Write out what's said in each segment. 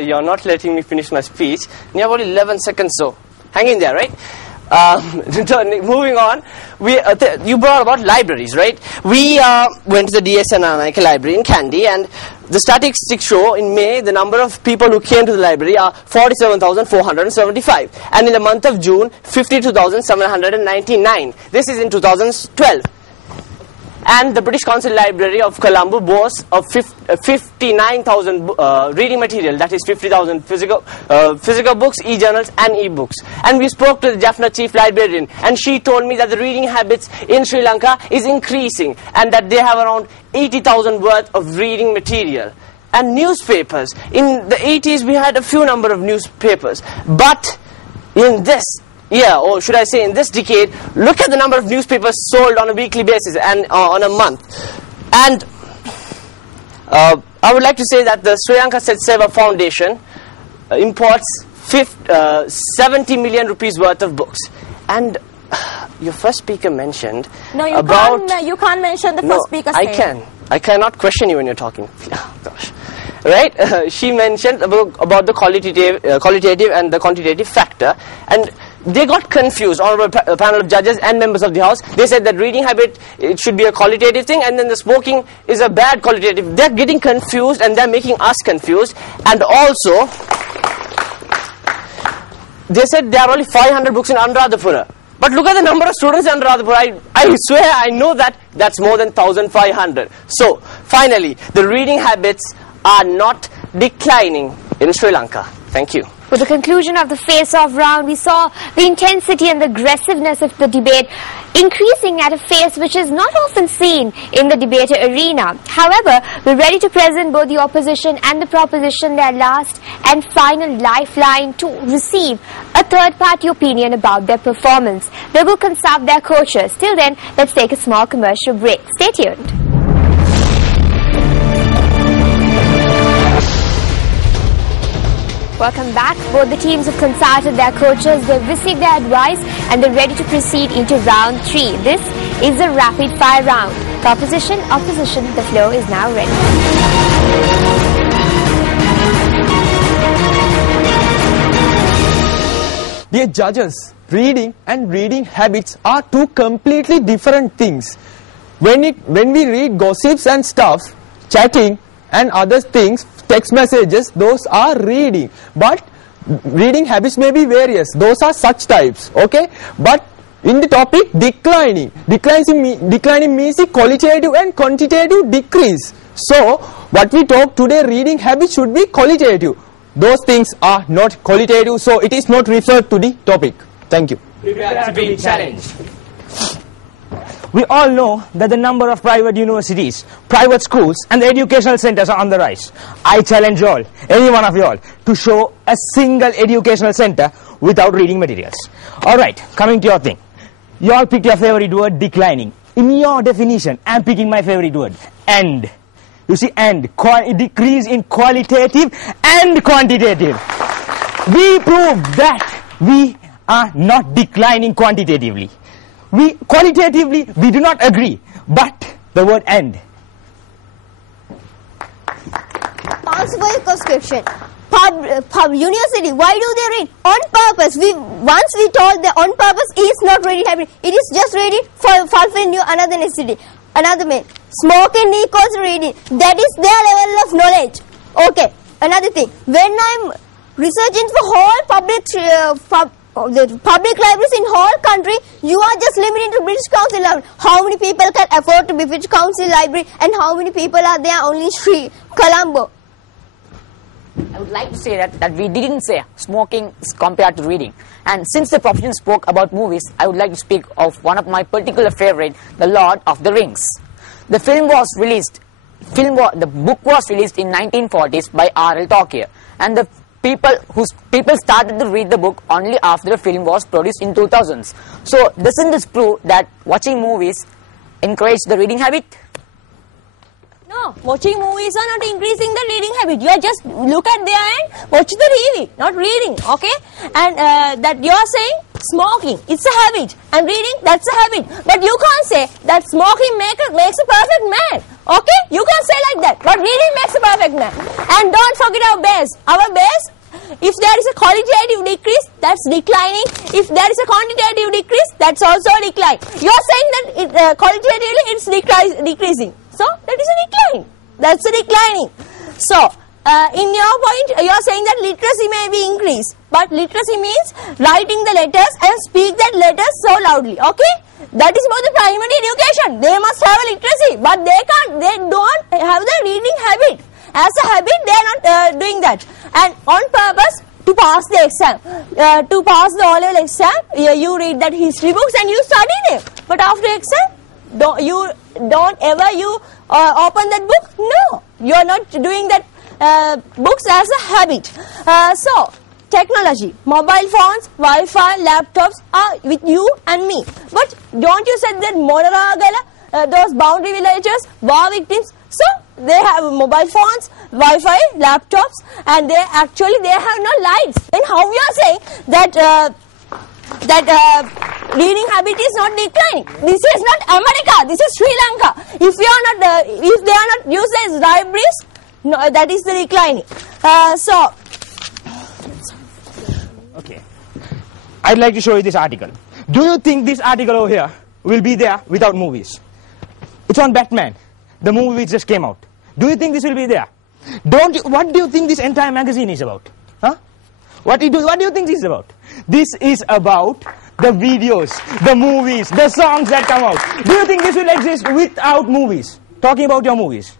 You're not letting me finish my speech. You have only 11 seconds, so hang in there, right? Moving on, you brought about libraries, right? We went to the D.S. Ananayake Library in Kandy, and the statistics show in May the number of people who came to the library are 47,475, and in the month of June 52,799. This is in 2012. And the British Council Library of Colombo boasts of 59,000 reading material, that is 50,000 physical books, e-journals and e-books. And we spoke to the Jaffna chief librarian, and she told me that the reading habits in Sri Lanka is increasing, and that they have around 80,000 worth of reading material. And newspapers, in the 80s we had a few number of newspapers, but in this year, or should I say in this decade, look at the number of newspapers sold on a weekly basis and on a month. And I would like to say that the Sri Lanka Seth Seva Foundation imports 70 million rupees worth of books. And your first speaker mentioned you can't mention the first speaker's name. I cannot question you when you're talking. Oh, gosh. Right? She mentioned about the qualitative and the quantitative factor, and they got confused. Honorable panel of judges and members of the House, they said that reading habit, it should be a qualitative thing, and then the smoking is a bad qualitative. They're getting confused, and they're making us confused. And also, they said there are only 500 books in Anuradhapura. But look at the number of students in Anuradhapura. I swear I know that's more than 1,500. So, finally, the reading habits are not declining in Sri Lanka. Thank you. With the conclusion of the face-off round, we saw the intensity and the aggressiveness of the debate increasing at a pace which is not often seen in the debate arena. However, we're ready to present both the opposition and the proposition their last and final lifeline to receive a third-party opinion about their performance. They will consult their coaches. Till then, let's take a small commercial break. Stay tuned. Welcome back. Both the teams have consulted their coaches, they've received their advice, and they're ready to proceed into round 3. This is a rapid fire round. Proposition, opposition, the floor is now ready. Dear judges, reading and reading habits are two completely different things. When we read gossips and stuff, chatting and other things, text messages, those are reading. But reading habits may be various. Those are such types, okay? But in the topic, declining. Declining means the qualitative and quantitative decrease. So, what we talk today, reading habits should be qualitative. Those things are not qualitative, so it is not referred to the topic. Thank you. Prepare to be challenged. We all know that the number of private universities, private schools and the educational centers are on the rise. I challenge you all, any one of you all, to show a single educational center without reading materials. Alright, coming to your thing. You all picked your favorite word, declining. In your definition, I am picking my favorite word, end. You see, end, decrease in qualitative and quantitative. We proved that we are not declining quantitatively. Qualitatively, we do not agree, but the word end. Answer for your question. University, why do they read? On purpose. Once we told that on purpose is not reading habit. It is just reading for fulfilling new another necessity. Another man. Smoking equals reading. That is their level of knowledge. Okay. Another thing. When I'm researching for whole the public libraries in whole country, you are just limited to British Council Library. How many people can afford to be British Council Library, and how many people are there only in Colombo? I would like to say that we didn't say smoking is compared to reading. And since the proposition spoke about movies, I would like to speak of one of my particular favorite, The Lord of the Rings. The book was released in 1940s by R.L. Tolkien, and the people started to read the book only after the film was produced in 2000s. So doesn't this prove that watching movies encourage the reading habit? No, watching movies are not increasing the reading habit. You are just look at there and watch the TV, not reading, okay? And that you are saying smoking, it's a habit, and reading, that's a habit. But you can't say that smoking makes a perfect man. Okay? You can't say like that. But reading makes a perfect man. And don't forget our base. Our base, if there is a qualitative decrease, that's declining. If there is a quantitative decrease, that's also a decline. You're saying that qualitatively it's decreasing. So, that is a decline. That's a declining. So, in your point, you are saying that literacy may be increased. But literacy means writing the letters and speak that letters so loudly. Okay? That is about the primary education. They must have a literacy. But they don't have the reading habit. As a habit, they are not doing that. And on purpose, to pass the exam, to pass the O-level exam, you read that history books and you study them. But after exam, don't ever open that book? No. You are not doing that books as a habit. So, technology, mobile phones, Wi-Fi, laptops are with you and me. But don't you say that Modaragala, those boundary villagers, war victims, so they have mobile phones, Wi-Fi, laptops, and they have no lights. Then how we are saying that reading habit is not declining? This is not America. This is Sri Lanka. If they are not used as libraries, no, that is the declining. Okay. I'd like to show you this article. Do you think this article over here will be there without movies? It's on Batman, the movie which just came out. Do you think this will be there? What do you think this entire magazine is about? Huh? What do you think this is about? This is about the videos, the movies, the songs that come out. Do you think this will exist without movies? Talking about your movies.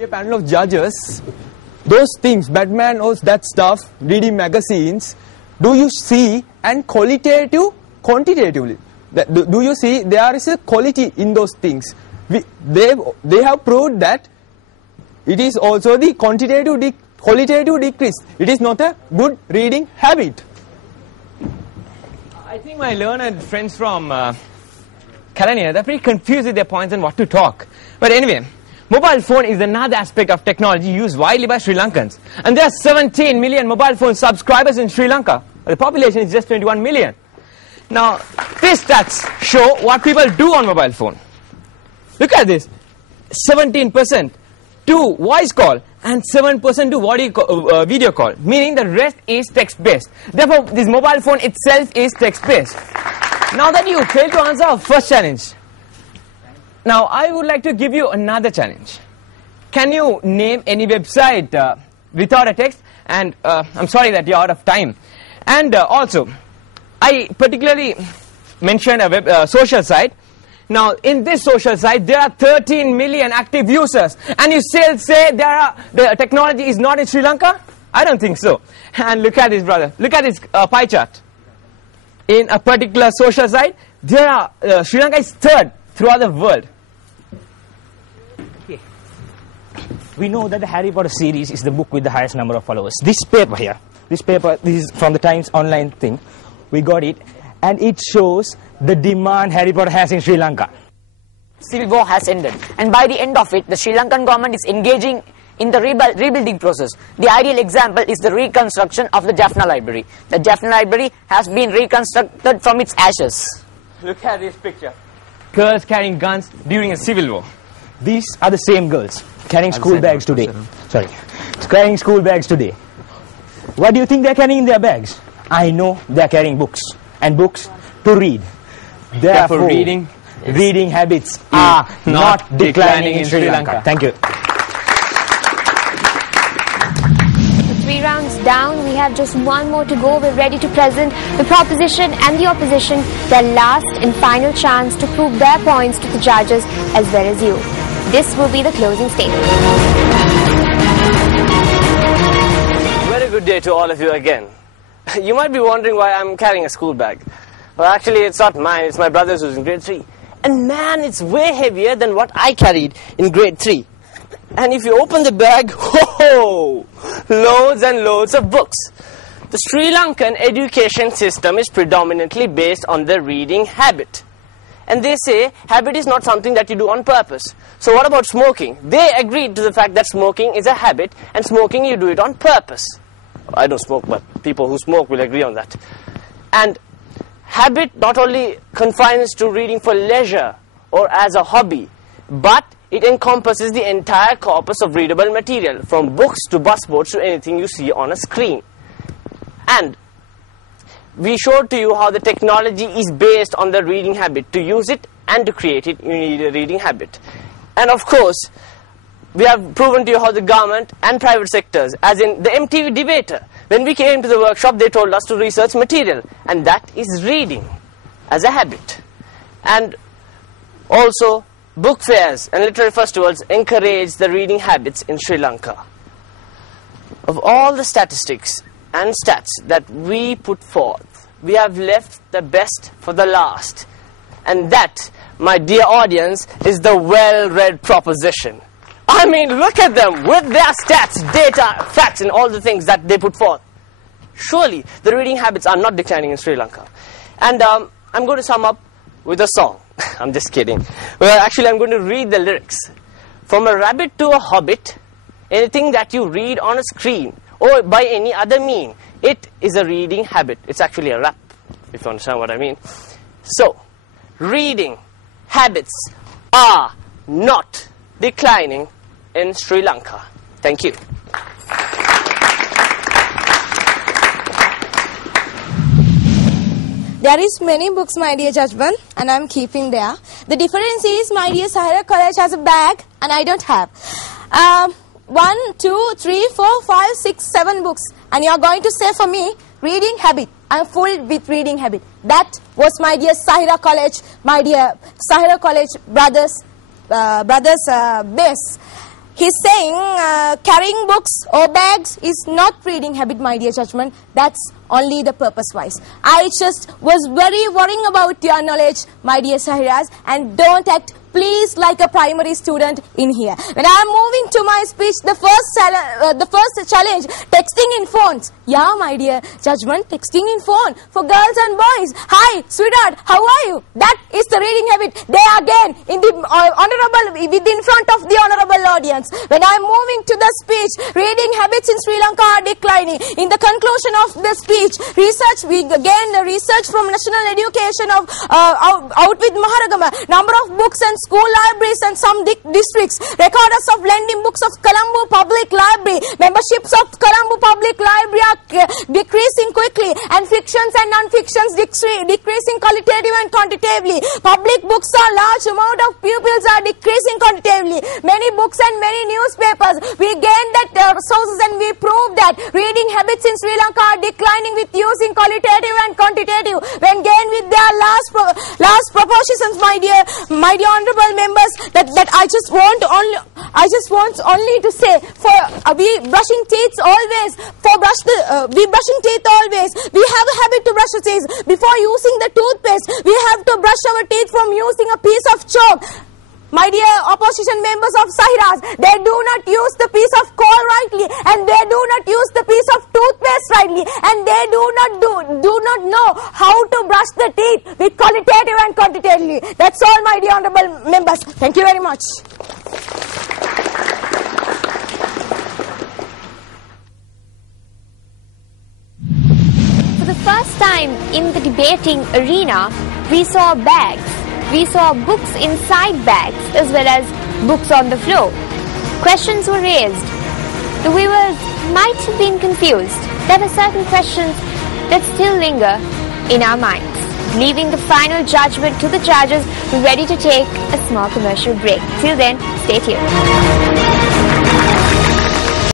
A panel of judges, those things, Batman knows that stuff, reading magazines, do you see, and quantitatively, do you see there is a quality in those things? They have proved that it is also the qualitative decrease. It is not a good reading habit. I think my learned friends from Kelaniya, they're pretty confused with their points and what to talk. But anyway, mobile phone is another aspect of technology used widely by Sri Lankans. And there are 17 million mobile phone subscribers in Sri Lanka. The population is just 21 million. Now, these stats show what people do on mobile phone. Look at this. 17% do voice call and 7% do video call, meaning the rest is text-based. Therefore, this mobile phone itself is text-based. Now that you failed to answer our first challenge, now I would like to give you another challenge. Can you name any website without a text? And I'm sorry that you're out of time. And also, I particularly mentioned a social site. Now, in this social site, there are 13 million active users. And you still say the technology is not in Sri Lanka? I don't think so. And look at this, brother. Look at this pie chart. In a particular social site, Sri Lanka is third throughout the world. Okay. We know that the Harry Potter series is the book with the highest number of followers. This paper here, this is from the Times Online thing. We got it. And it shows the demand Harry Potter has in Sri Lanka. Civil war has ended, and by the end of it, the Sri Lankan government is engaging in the rebuilding process. The ideal example is the reconstruction of the Jaffna Library. The Jaffna Library has been reconstructed from its ashes. Look at this picture. Girls carrying guns during a civil war. These are the same girls carrying school bags today. Sorry, carrying school bags today. What do you think they're carrying in their bags? I know they're carrying books. And books to read. Therefore, reading habits are not declining in Sri Lanka. Thank you. 3 rounds down, we have just one more to go. We're ready to present the proposition and the opposition their last and final chance to prove their points to the judges as well as you. This will be the closing statement. Very good day to all of you again. You might be wondering why I'm carrying a school bag. Well, actually, it's not mine. It's my brother's who's in grade 3. And man, it's way heavier than what I carried in grade 3. And if you open the bag, whoa, loads and loads of books. The Sri Lankan education system is predominantly based on the reading habit. And they say habit is not something that you do on purpose. So what about smoking? They agreed to the fact that smoking is a habit, and smoking you do it on purpose. I don't smoke, but people who smoke will agree on that. And habit not only confines to reading for leisure or as a hobby, but it encompasses the entire corpus of readable material, from books to busboards to anything you see on a screen. And we showed to you how the technology is based on the reading habit. To use it and to create it, you need a reading habit. And of course, we have proven to you how the government and private sectors, as in the MTV Debater, when we came to the workshop, they told us to research material, and that is reading as a habit. And also, book fairs and literary festivals encourage the reading habits in Sri Lanka. Of all the statistics and stats that we put forth, we have left the best for the last. And that, my dear audience, is the well-read proposition. I mean, look at them with their stats, data, facts, and all the things that they put forth. Surely, the reading habits are not declining in Sri Lanka. And I'm going to sum up with a song. I'm just kidding. Well, actually, I'm going to read the lyrics. From a rabbit to a hobbit, anything that you read on a screen or by any other mean, it is a reading habit. It's actually a rap, if you understand what I mean. So, reading habits are not declining in Sri Lanka. Thank you. There is many books, my dear judgment, and I'm keeping there. The difference is, my dear Sahara College has a bag, and I don't have. 1, 2, 3, 4, 5, 6, 7 books. And you are going to say for me, reading habit. I'm full with reading habit. That was my dear Sahara College, my dear Sahara College brothers base. He's saying carrying books or bags is not reading habit, my dear judgment. That's only the purpose-wise. I just was very worrying about your knowledge, my dear Sahiras, and don't act please like a primary student in here. When I'm moving to my speech, the first challenge, texting in phones. Yeah, my dear judgment, texting in phone for girls and boys. Hi, sweetheart, how are you? That is the reading habit. There again, in the in front of the honorable audience. When I'm moving to the speech, reading habits in Sri Lanka are declining. In the conclusion of the speech, research, we again the research from National Education of out with Maharagama, number of books and school libraries and some districts, recorders of lending books of Colombo Public Library, memberships of Colombo Public Library are decreasing quickly, and fictions and non-fictions decreasing qualitatively and quantitatively. Public books are large amount of pupils are decreasing quantitatively. Many books and many newspapers. We gained that sources and we proved that reading habits in Sri Lanka are declining with using qualitative and quantitative when gained with their last propositions, my dear honorable members, that I just want only to say, for we brushing teeth always, we brushing teeth always, we have a habit to brush our teeth. Before using the toothpaste, we have to brush our teeth from using a piece of chalk. My dear opposition members of Sahiras, they do not use the piece of coal rightly, and they do not use the piece of toothpaste rightly, and they do not know how to brush the teeth with qualitative and quantitatively. That's all, my dear honorable members. Thank you very much. For the first time in the debating arena, we saw bags. We saw books inside bags as well as books on the floor. Questions were raised. The viewers might have been confused. There were certain questions that still linger in our minds. Leaving the final judgment to the judges, we're ready to take a small commercial break. Till then, stay tuned.